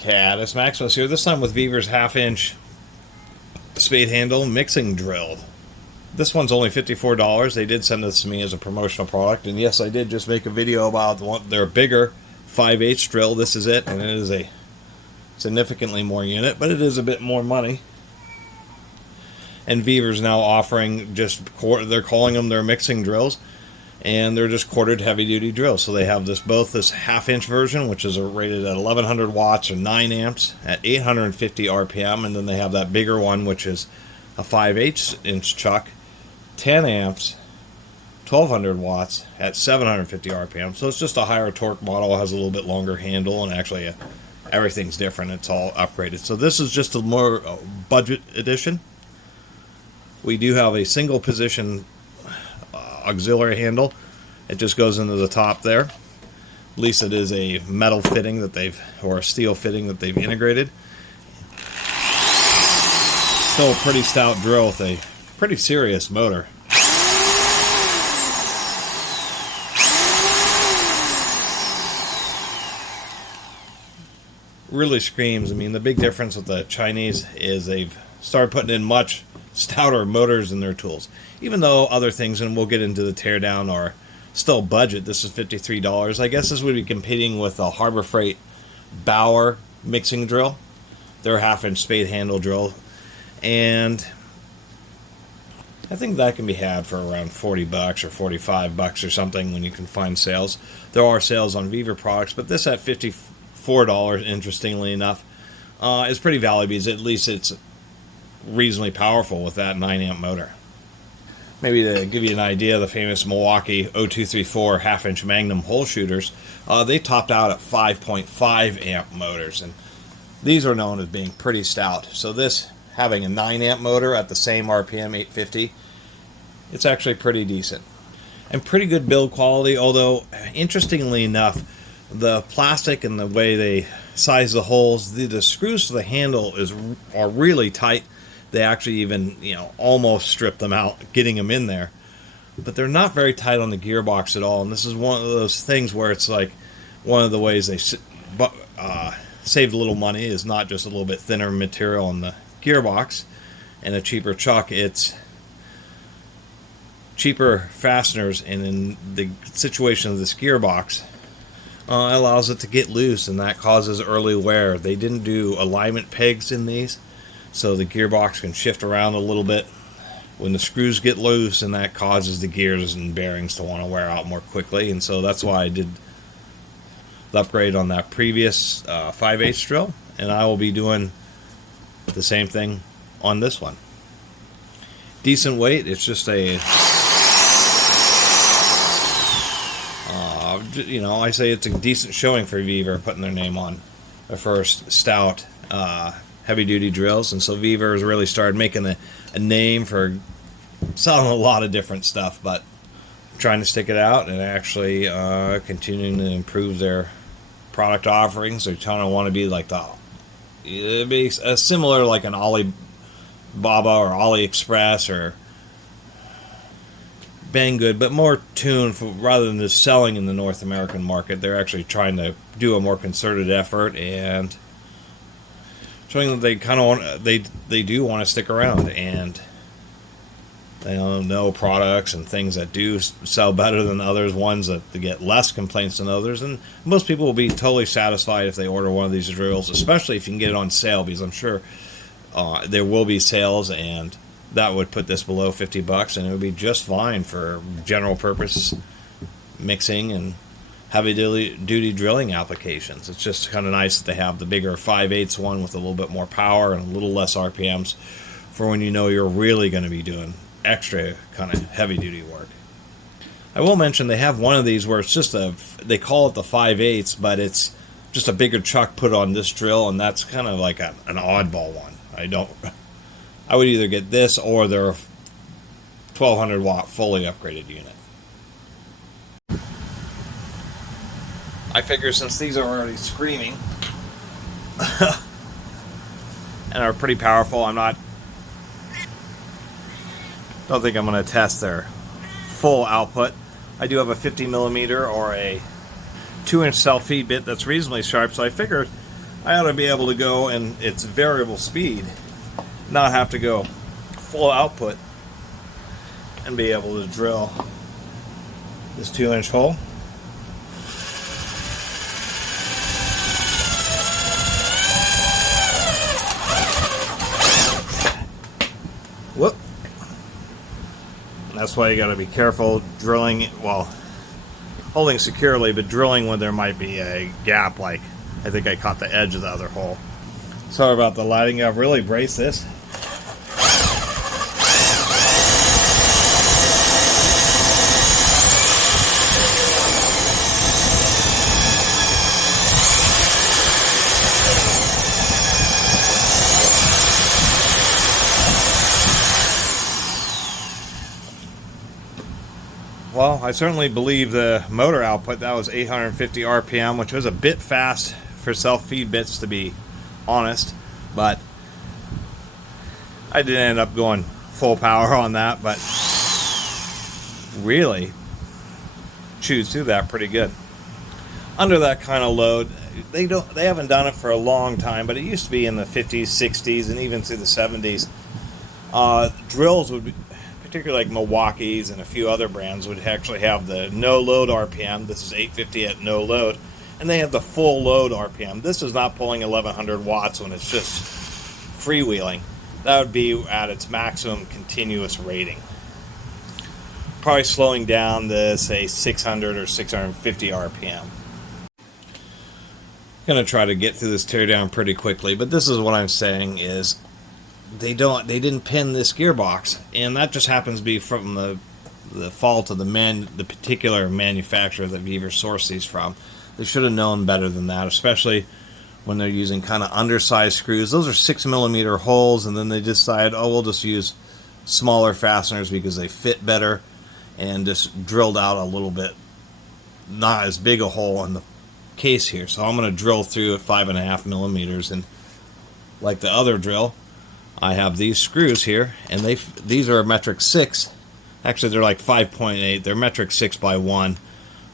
Catus, Maximus here, this time with Vevor's half-inch spade handle mixing drill. This one's only $54. They did send this to me as a promotional product, and yes, I did just make a video about their bigger 5/8 drill. This is it, and it is a significantly more unit, but it is a bit more money. And Vevor's now offering they're calling them their mixing drills, and they're just quartered heavy-duty drills. So they have both this half-inch version, which is rated at 1100 watts or 9 amps at 850 RPM, and then they have that bigger one, which is a 5/8 inch chuck, 10 amps, 1200 watts at 750 RPM. So it's just a higher torque model, has a little bit longer handle, and actually everything's different. It's all upgraded. So this is just a more budget edition. We do have a single position auxiliary handle. It just goes into the top there. At least it is a metal fitting or a steel fitting that they've integrated. Still a pretty stout drill with a pretty serious motor. Really screams. I mean, the big difference with the Chinese is they've started putting in much stouter motors in their tools. Even though other things, and we'll get into the Teardown, are still budget. This is $53. I guess this would be competing with a Harbor Freight Bauer mixing drill, their half-inch spade handle drill, and I think that can be had for around $40 or $45 or something when you can find sales. There are sales on Vevor products, but this at $54, interestingly enough, is pretty valuable. At least it's reasonably powerful with that 9 amp motor. Maybe to give you an idea, the famous Milwaukee 0234 half-inch Magnum hole shooters, they topped out at 5.5 amp motors, and these are known as being pretty stout. So this, having a 9 amp motor at the same RPM, 850, it's actually pretty decent. And pretty good build quality, although, interestingly enough, the plastic and the way they size the holes, the screws to the handle are really tight. They actually even, almost strip them out, getting them in there. But they're not very tight on the gearbox at all. And this is one of those things where it's like one of the ways they saved a little money is not just a little bit thinner material in the gearbox and a cheaper chuck. It's cheaper fasteners, and in the situation of this gearbox, allows it to get loose, and that causes early wear. They didn't do alignment pegs in these, so the gearbox can shift around a little bit when the screws get loose, and that causes the gears and bearings to want to wear out more quickly. And so that's why I did the upgrade on that previous 5/8 drill, and I will be doing the same thing on this one. Decent weight. It's just a I say it's a decent showing for Vevor, putting their name on their first stout heavy-duty drills. And so Vevor has really started making a name for selling a lot of different stuff, but trying to stick it out and actually continuing to improve their product offerings. They're trying to want to be like similar like an Alibaba or AliExpress or Banggood, but more tuned rather than just selling in the North American market. They're actually trying to do a more concerted effort and showing that they kind of they do want to stick around, and they know products and things that do sell better than others, ones that get less complaints than others, and most people will be totally satisfied if they order one of these drills, especially if you can get it on sale, because I'm sure there will be sales, and that would put this below $50, and it would be just fine for general purpose mixing and heavy duty drilling applications. It's just kind of nice that they have the bigger 5/8 one with a little bit more power and a little less RPMs for when you know you're really going to be doing extra kind of heavy duty work. I will mention they have one of these where it's just they call it the 5/8, but it's just a bigger chuck put on this drill, and that's kind of like an oddball one. I would either get this or their 1200 watt fully upgraded unit. I figure since these are already screaming and are pretty powerful, don't think I'm going to test their full output. I do have a 50mm or a 2-inch self-feed bit that's reasonably sharp, so I figured I ought to be able to go and its variable speed, not have to go full output, and be able to drill this 2-inch hole. Whoop. That's why you got to be careful drilling, well, holding securely, but drilling when there might be a gap, like I think I caught the edge of the other hole. Sorry about the lighting. I've really braced this. Well, I certainly believe the motor output, that was 850 RPM, which was a bit fast for self-feed bits, to be honest, but I did end up going full power on that, but really chewed through that pretty good. Under that kind of load, they haven't done it for a long time, but it used to be in the 50s, 60s, and even through the 70s. Drills would be, particularly like Milwaukee's and a few other brands, would actually have the no load RPM. This is 850 at no load, and they have the full load RPM. This is not pulling 1100 watts when it's just freewheeling. That would be at its maximum continuous rating. Probably slowing down to say 600 or 650 RPM. Gonna try to get through this teardown pretty quickly, but this is what I'm saying is they didn't pin this gearbox, and that just happens to be from the fault of the particular manufacturer that Vevor sourced these from. They should have known better than that, especially when they're using kind of undersized screws. Those are 6mm holes, and then they decide, oh, we'll just use smaller fasteners because they fit better, and just drilled out a little bit, not as big a hole in the case here. So I'm going to drill through at 5.5mm, and like the other drill, I have these screws here, and these are a metric 6. Actually, they're like 5.8. They're metric 6 by 1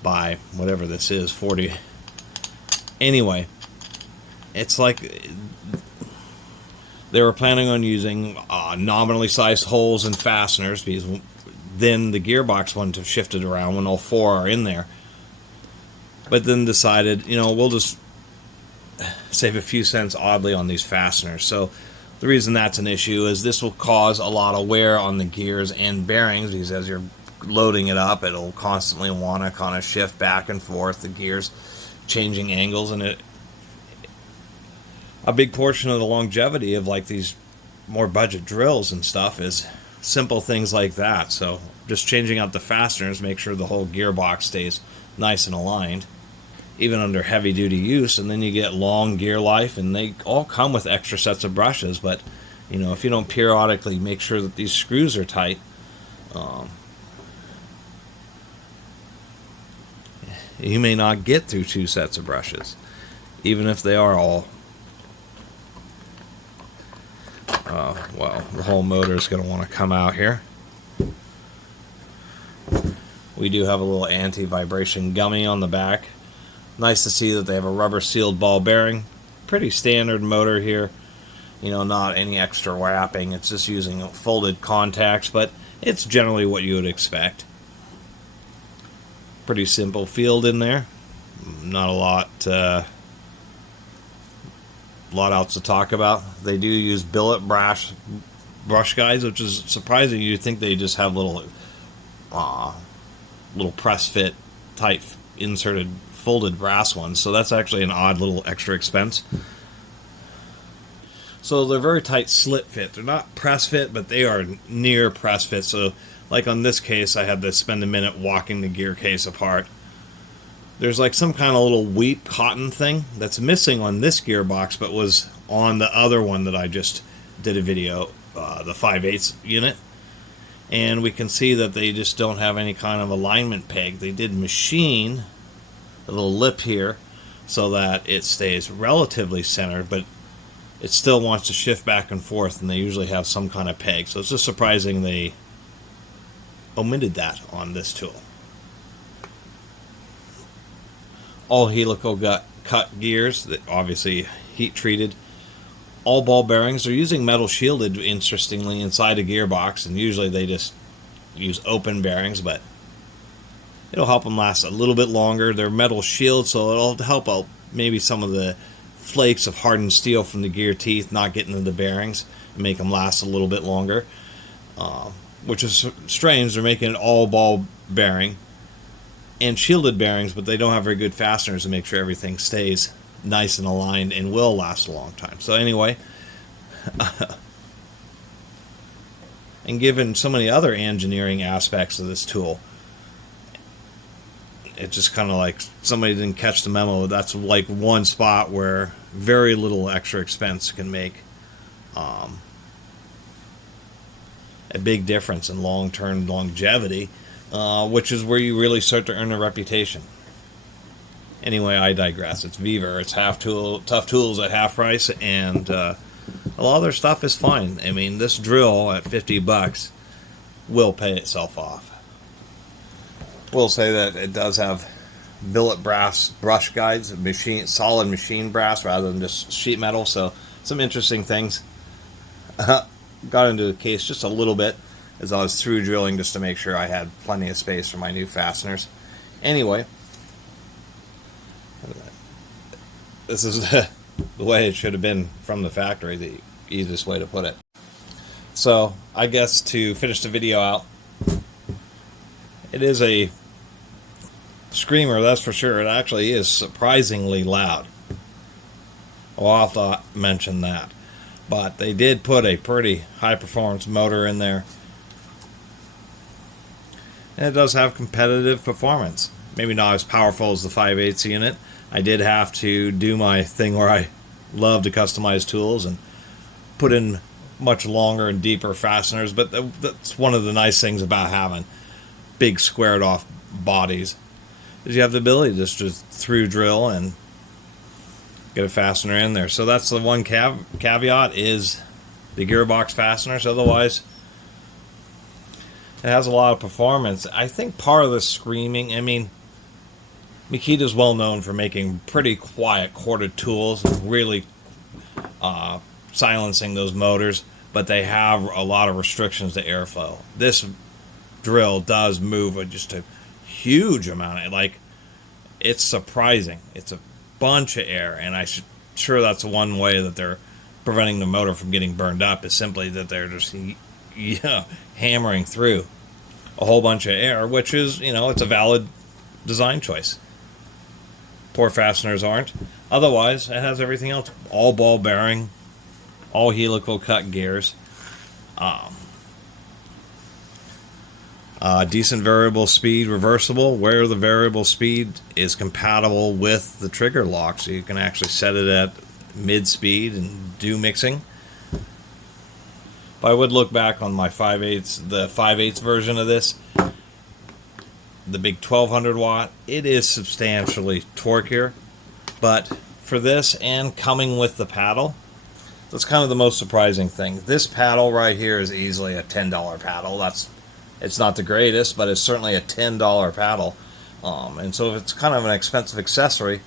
by whatever this is, 40. Anyway, it's like they were planning on using nominally sized holes and fasteners, because then the gearbox wouldn't have shifted around when all 4 are in there. But then decided, we'll just save a few cents oddly on these fasteners. So the reason that's an issue is this will cause a lot of wear on the gears and bearings, because as you're loading it up, it'll constantly want to kind of shift back and forth, the gears changing angles, and a big portion of the longevity of like these more budget drills and stuff is simple things like that. So just changing out the fasteners, make sure the whole gearbox stays nice and aligned, even under heavy duty use, and then you get long gear life, and they all come with extra sets of brushes. But if you don't periodically make sure that these screws are tight, you may not get through 2 sets of brushes, even if they are all well, the whole motor is going to want to come out here. We do have a little anti-vibration gummy on the back. Nice to see that they have a rubber sealed ball bearing. Pretty standard motor here. Not any extra wrapping. It's just using folded contacts, but it's generally what you would expect. Pretty simple field in there. Not a lot else to talk about. They do use billet brush guides, which is surprising. You'd think they just have little press fit type inserted folded brass ones, so that's actually an odd little extra expense. So they're very tight slit fit. They're not press fit, but they are near press fit. So like on this case, I had to spend a minute walking the gear case apart. There's like some kind of little wheat cotton thing that's missing on this gearbox, but was on the other one that I just did a video, the 5/8 unit. And we can see that they just don't have any kind of alignment peg. They did machine a little lip here so that it stays relatively centered, but it still wants to shift back and forth, and they usually have some kind of peg. So it's just surprising they omitted that on this tool. All helical cut gears that obviously heat treated. All ball bearings are using metal shielded, interestingly, inside a gearbox, and usually they just use open bearings, but it'll help them last a little bit longer. They're metal shield, so it'll help out maybe some of the flakes of hardened steel from the gear teeth not getting into the bearings and make them last a little bit longer, which is strange. They're making an all ball bearing and shielded bearings, but they don't have very good fasteners to make sure everything stays nice and aligned and will last a long time. So anyway, and given so many other engineering aspects of this tool, it's just kind of like somebody didn't catch the memo. That's like one spot where very little extra expense can make a big difference in long-term longevity, which is where you really start to earn a reputation. Anyway, I digress. It's Vevor. It's tough tools at half price, and a lot of their stuff is fine. I mean, this drill at $50 will pay itself off. We'll say that it does have billet brass brush guides, solid machine brass rather than just sheet metal. So some interesting things. Got into the case just a little bit as I was through drilling just to make sure I had plenty of space for my new fasteners. Anyway, this is the way it should have been from the factory, the easiest way to put it. So I guess to finish the video out, it is a screamer, that's for sure. It actually is surprisingly loud. I'll have to mention that. But they did put a pretty high performance motor in there. And it does have competitive performance. Maybe not as powerful as the 5/8 unit. I did have to do my thing where I love to customize tools and put in much longer and deeper fasteners, but that's one of the nice things about having big squared off bodies, is you have the ability just to through drill and get a fastener in there. So that's the one caveat, is the gearbox fasteners. Otherwise, it has a lot of performance. I think part of the screaming, I mean, Makita's well known for making pretty quiet corded tools and really silencing those motors, but they have a lot of restrictions to airflow. This drill does move just a huge amount. Like, it's surprising. It's a bunch of air, and sure that's one way that they're preventing the motor from getting burned up, is simply that they're just hammering through a whole bunch of air, which is, it's a valid design choice. Poor fasteners aren't. Otherwise, it has everything else. All ball bearing, all helical cut gears, decent variable speed, reversible, where the variable speed is compatible with the trigger lock, so you can actually set it at mid speed and do mixing. But I would look back on my 5/8, the 5/8 version of this, the big 1200 watt. It is substantially torqueier, but for this and coming with the paddle, that's kind of the most surprising thing. This paddle right here is easily a $10 paddle. It's not the greatest, but it's certainly a $10 paddle. And so it's kind of an expensive accessory,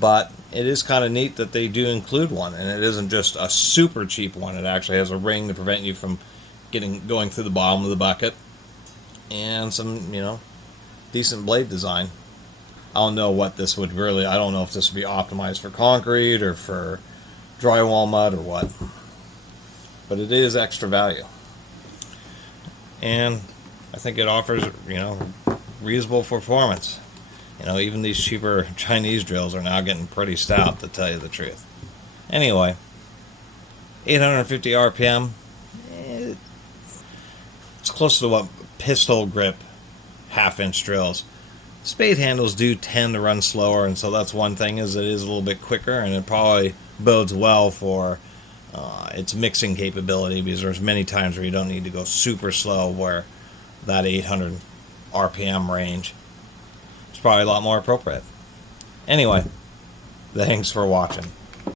but it is kind of neat that they do include one, and it isn't just a super cheap one. It actually has a ring to prevent you from going through the bottom of the bucket, and some, decent blade design. I don't know what this would really, I don't know if this would be optimized for concrete or for drywall mud or what, but it is extra value. And I think it offers, reasonable performance. Even these cheaper Chinese drills are now getting pretty stout, to tell you the truth. Anyway, 850 RPM. It's close to what pistol grip half-inch drills. Spade handles do tend to run slower, and so that's one thing, is it is a little bit quicker, and it probably bodes well for its mixing capability, because there's many times where you don't need to go super slow, where that 800 RPM range is probably a lot more appropriate. Anyway, thanks for watching.